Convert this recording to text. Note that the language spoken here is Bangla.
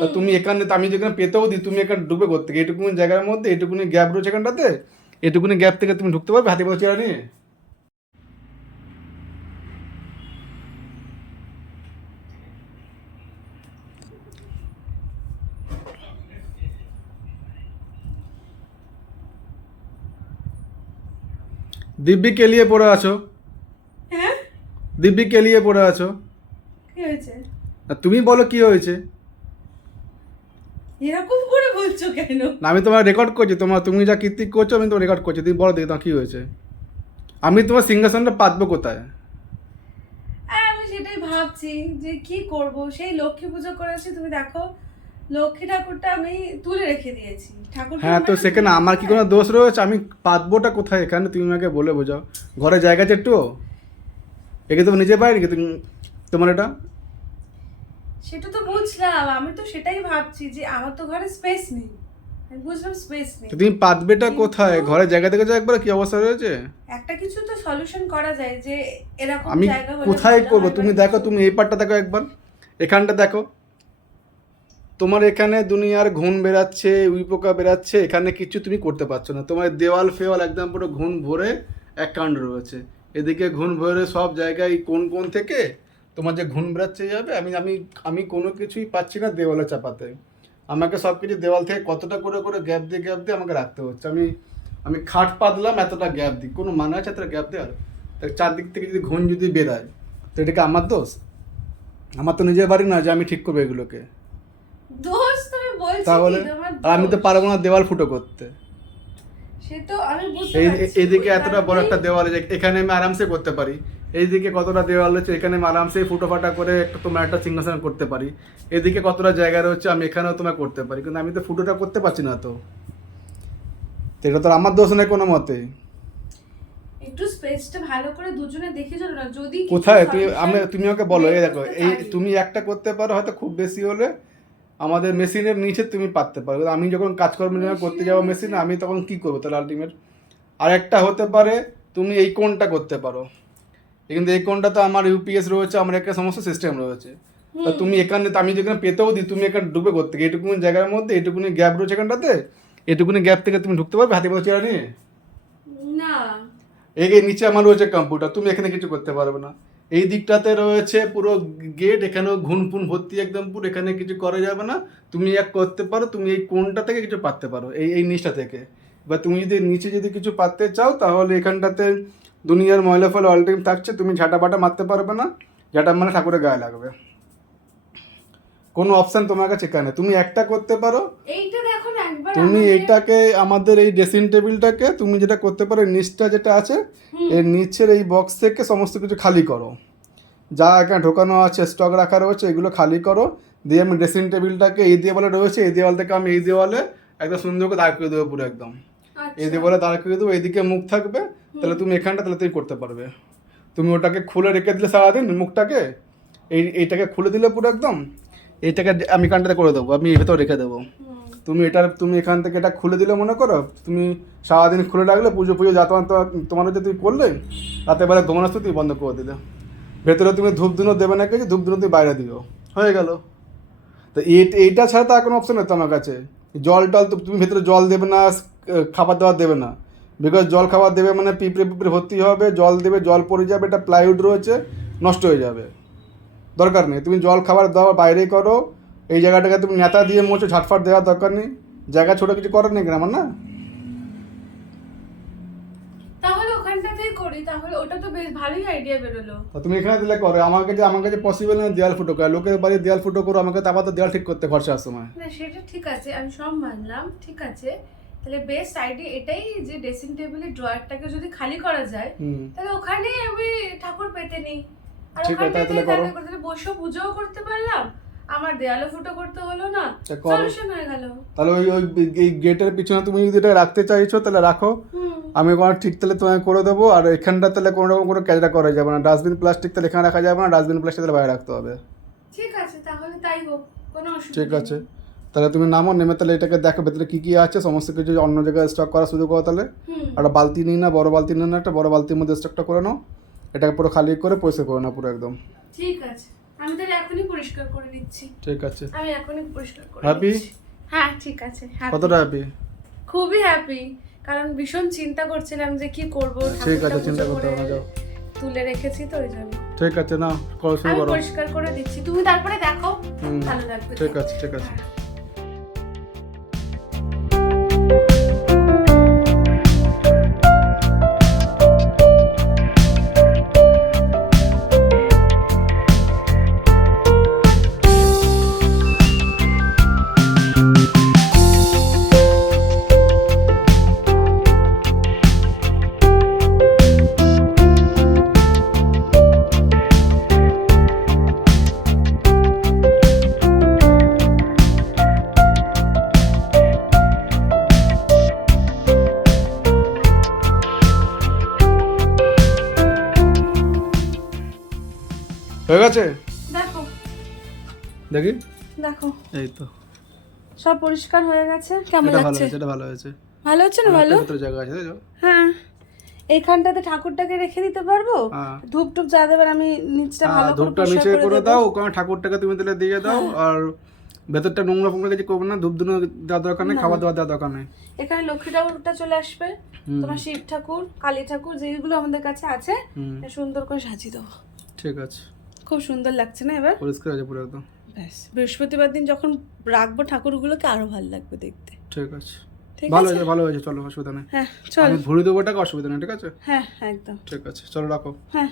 তা তুমি এখানে আমি যেখানে পেতেও দিই তুমি এখানে ঢুকবে করতে এটুকুনি জায়গার মধ্যে এটুকুনি গ্যাপ রয়েছে এখানটাতে? এটুকুনি গ্যাপ থেকে তুমি ঢুকতে পারবে হাতি পাতা চেয়ার নিয়ে দিব্যি কেলিয়ে পড়ে আছো? হ্যাঁ? দিব্যি কেলিয়ে পড়ে আছো? কি হয়েছে? আর তুমি বলো কি হয়েছে? এরকম করে বলছো কেন? না আমি তোমার রেকর্ড করছি তোমার তুমি যা কীর্তি করছ আমি তোমার রেকর্ড করছি তুমি বলো দেখি তোমার কী হয়েছে। আমি তোমার সিংহাসনটা পাতবো কোথায়? আমি সেটাই ভাবছি যে কি করব? সেই লক্ষ্মী পুজো করেছি তুমি দেখো লক্ষ্মী ঠাকুরটা আমি তুলে রেখে দিয়েছি। ঠাকুর হ্যাঁ তো সেখানে আমার কি কোনো দোষ রয়েছে? আমি পাতবোটা কোথায় এখানে? তুমি আমাকে বলে বোঝাও। ঘরে জায়গা আছে একটু একে তুমি নিজে পাই নাকি তুমি তোমার এটা? সেটা তো বুঝলাম আমি তো সেটাই ভাবছি যে আমার তো ঘরে স্পেস নেই। আমি বুঝলাম স্পেস নেই। তো তুমি পাতবেটা কোথায়? ঘরে জায়গা থেকে একবার কি অবস্থা রয়েছে? একটা কিছু তো সলিউশন করা যায় যে এরকম আমি জায়গা হলে কোথায় ভালো করব? হয় তুমি দেখো তুমি এই পার্টটা দেখো একবার। এখানটা দেখো। তোমার এখানে দুনিয়ার ঘুণ বেরাচ্ছে উইপোকা বেরাচ্ছে এখানে কিছু তুমি করতে পারছ না। তোমার দেওয়াল ফেওয়াল একদম পুরো ঘুণ ভরে এক কাণ্ড রয়েছে। এদিকে ঘুণ ভরে সব জায়গায় কোন কোন থেকে? তোমার যে ঘুণ বেরাচ্ছে যাবে আমি আমি আমি কোনো কিছুই পাচ্ছি না দেওয়ালে চাপাতে। আমাকে সব কিছু দেওয়াল থেকে কতটা করে করে গ্যাপ দিয়ে গ্যাপ দিয়ে আমাকে রাখতে হচ্ছে। আমি আমি খাট পাতলাম এতটা গ্যাপ দিই কোনো মানে আছে এতটা গ্যাপ দেওয়ার? তা চারদিক থেকে যদি ঘুণ যদি বেরায় তো এটা কি আমার দোষ? আমার তো নিজের বাড়ি না যে আমি ঠিক করব এগুলোকে। দোষ তাহলে আর আমি তো পারব না দেওয়াল ফুটো করতে সে তো আমি বুঝতে এই পারছি এইদিকে ওই এতটা বড় একটা দেওয়াল আছে এখানে আমি আরামসে করতে পারি। এইদিকে কতটা দেওয়াল রয়েছে এখানে আমি আরামসে ফুটো ফাটা করে একটা তোমার একটা সিংহাসন করতে পারি। এদিকে কতটা জায়গা রয়েছে আমি এখানেও তোমার করতে পারি কিন্তু আমি তো ফুটোটা করতে পারছি না তো। তো এটা তো আমার দোষ নেই কোনো মতে। একটু স্পেসটা ভালো করে দুজনে দেখে চলো না যদি কোথায়? তুমি আমি তুমি ওকে বলো এই দেখো এই তুমি একটা করতে পারো হয়তো খুব বেশি হলে আমাদের মেশিনের নিচে তুমি পারতে পারো কিন্তু আমি যখন কাজকর্ম করতে যাব মেশিনে আমি তখন কি করব তাহলে আলটিমেট আর একটা হতে পারে তুমি এই কোনটা করতে পারো। কিন্তু এই কোনটা তো আমার ইউপিএস রয়েছে আমার একটা সমস্ত সিস্টেম রয়েছে। তা তুমি এখানে আমি যেখানে পেতেও দিই তুমি এখানে ঢুকবে করতে এইটুকুনি জায়গার মধ্যে এইটুকুনি গ্যাপ রয়েছে এখানটাতে এটুকুনি গ্যাপ থেকে তুমি ঢুকতে পারবে হাতে পাতা চেয়ার নিয়ে? না। এই এই নিচে আমার রয়েছে কম্পিউটার তুমি এখানে কিছু করতে পারবে না। এই দিকটাতে রয়েছে পুরো গেট, এখানেও ঘুনফুন ভর্তি একদম পুরো, এখানে কিছু করা যাবে না। তুমি এক করতে পারো, তুমি এই কোনটা থেকে কিছু পারতে পারো, এই এই নিচটা থেকে। বা তুমি যদি নিচে যদি কিছু পাততে চাও, তাহলে এখানটাতে দুনিয়ার ময়লা ফল অল টাইম থাকছে, তুমি ঝাঁটা বাটা মারতে পারবে না। ঝাঁটা মানে ঠাকুরের গায়ে লাগবে। কোনো অপশান তোমার কাছে এখানে তুমি একটা করতে পারো। তুমি এটাকে আমাদের এই ড্রেসিং টেবিলটাকে তুমি যেটা করতে পারো নিচটা যেটা আছে এর নিচের এই বক্স থেকে সমস্ত কিছু খালি করো। যা এখানে ঢোকানো আছে স্টক রাখা রয়েছে এগুলো খালি করো। দিয়ে আমি ড্রেসিং টেবিলটাকে এই দেওয়ালে রয়েছে এই দেওয়াল থেকে আমি এই দেওয়ালে একদম সুন্দর করে দাঁড় করে দেবো পুরো একদম। আচ্ছা। এই দেওয়ালে দাঁড় করে দেবো এইদিকে মুখ থাকবে তাহলে তুমি এখানটা তাহলে তুমি করতে পারবে। তুমি ওটাকে খুলে রেখে দিলে সারাদিন মুখটাকে এই এইটাকে খুলে দিলে পুরো একদম। এইটাকে আমি এখানটাতে করে দেবো আমি ভেতর রেখে দেবো। তুমি এটা তুমি এখান থেকে এটা খুলে দিলে মনে করো? তুমি সারাদিন খুলে রাখলে পুজো পুজো যা তোমার তোমার- তোমার হচ্ছে তুমি করলে রাতে বেলা ঘুমানো আসতে তুমি বন্ধ করে দিলে। ভেতরে তুমি ধূপ ধুনো দেবে না কিছু ধূপ ধুনো তুমি বাইরে দিও। হয়ে গেল। তো এই- এইটা ছাড়া তো আর কোনো অপশন নেই তো আমার কাছে। জল টল তো তুমি ভেতরে জল দেবে না খাবার দাবার দেবে না। বিকজ জল খাবার দেবে মানে পিঁপড়ে পিঁপড়ে ভর্তি হবে জল দেবে জল পড়ে যাবে এটা প্লাইউড রয়েছে নষ্ট হয়ে যাবে। দরকার নেই। তুমি জল খাবার দাবার বাইরেই করো। এই জায়গাটাকে তুমি নেতা দিয়ে মোছো ঝাটফাট দেওয়ার দরকার নেই। জায়গা ছোটো কিছু করার নেই আমার না? তাহলে ওখানটাতেই করি তাহলে ওটা তো বেশ ভালোই আইডিয়া বেরোলো। তুমি এখানে দিলে করো। আমার কাছে পসিবল না ফুটো করা। লোকের বাড়ি দেওয়াল ফুটো করো আমাকে তো আবার তো দেওয়াল ঠিক করতে সময় না সেটা ঠিক আছে আমি সব মানলাম ঠিক আছে। তাহলে বেস্ট আইডিয়া এটাই যে ড্রেসিং টেবিলের ড্রয়ারটাকে যদি খালি করা যায় তাহলে ওখানে আমি ঠাকুর পেতে নিই। আর ঠিক আছে, তাহলে করো। বসে পুজোও করতে পারলাম। আমার দেয়ালে ফুটো করতে হলো না। সলিউশন হয়ে গেল। তাহলে ওই ওই এই গেটের পিছনে তুমি যদি এটা রাখতে চাইছো তাহলে রাখো। আমি কোনো ঠিক তাহলে তোমায় করে দেবো আর এখানটা তাহলে কোনো রকম কোনো ক্যাচটা করা যাবে না। ডাস্টবিন প্লাস্টিক তাহলে এখানে রাখা যাবে না ডাস্টবিন প্লাস্টিক তাহলে বাইরে রাখতে হবে। ঠিক আছে তাহলে তাই হোক কোনো অসুবিধা ঠিক আছে। তাহলে তুমি নামো নেমে তাহলে এটাকে দেখো ভেতরে কী কী আছে সমস্ত কিছু অন্য জায়গায় স্টক করা শুরু করো তাহলে। একটা বালতি নিই না বড় বালতি নিই না একটা বড় বালতির মধ্যে স্টকটা করে নাও। এটাকে পুরো খালি করে পরিষ্কার করে না পুরো একদম। ঠিক আছে। আমি তাহলে এখনই পরিষ্কার করে নিচ্ছি। ঠিক আছে। আমি এখনই পরিষ্কার করে? নিচ্ছি। হ্যাঁ ঠিক আছে। কতটা হ্যাপি খুবই হ্যাপি কারণ ভীষণ চিন্তা করছিলাম যে কি করব। ঠিক আছে চিন্তা করতে হবে যাও। তুলে রেখেছি তো ওই জন্য। ঠিক আছে না করো শুরু আমি করো। পরিষ্কার করে দিচ্ছি। তুমি তারপরে দেখো। ভালো লাগবে ঠিক আছে ঠিক আছে। হয়ে গেছে? দেখো। দেখি। দেখো। এই তো। সব পরিষ্কার হয়ে গেছে? কেমন লাগছে? এটা ভালো হয়েছে। ভালো হচ্ছে না ভালো? ভিতরে জায়গা আছে হ্যাঁ। এইখানটাতে ঠাকুরটাকে রেখে দিতে পারব? হ্যাঁ। ধূপ টুপ যা দেবার আমি নিচটা হ্যাঁ, ভালো করে ধূপটা নিচে করে দাও কারণ ঠাকুরটাকে তুমি তাহলে দিয়ে দাও আর ভেতরটা নোংরা ফোংরা কিছু করবে না ধূপ ধুনো দেওয়ার দরকার নেই খাবার দাবার দেওয়ার দরকার নেই। এখানে লক্ষ্মী ঠাকুরটা চলে আসবে তোমার শিব ঠাকুর কালী ঠাকুর যেগুলো আমাদের কাছে আছে হুম। সুন্দর করে সাজিয়ে দেবো। ঠিক আছে। খুব সুন্দর লাগছে না এবার? পরিষ্কার আছে পুরো একদম। ব্যাস বৃহস্পতিবার দিন যখন রাখব ঠাকুরগুলোকে আরও ভালো লাগবে দেখতে। ঠিক আছে। ভালো আছে? হয়েছে ভালো হয়েছে চলো অসুবিধা নেই। হ্যাঁ চল। আমি দেবোটাকে দেবো অসুবিধা নেই ঠিক আছে? হ্যাঁ একদম। ঠিক আছে চলো রাখো। হ্যাঁ।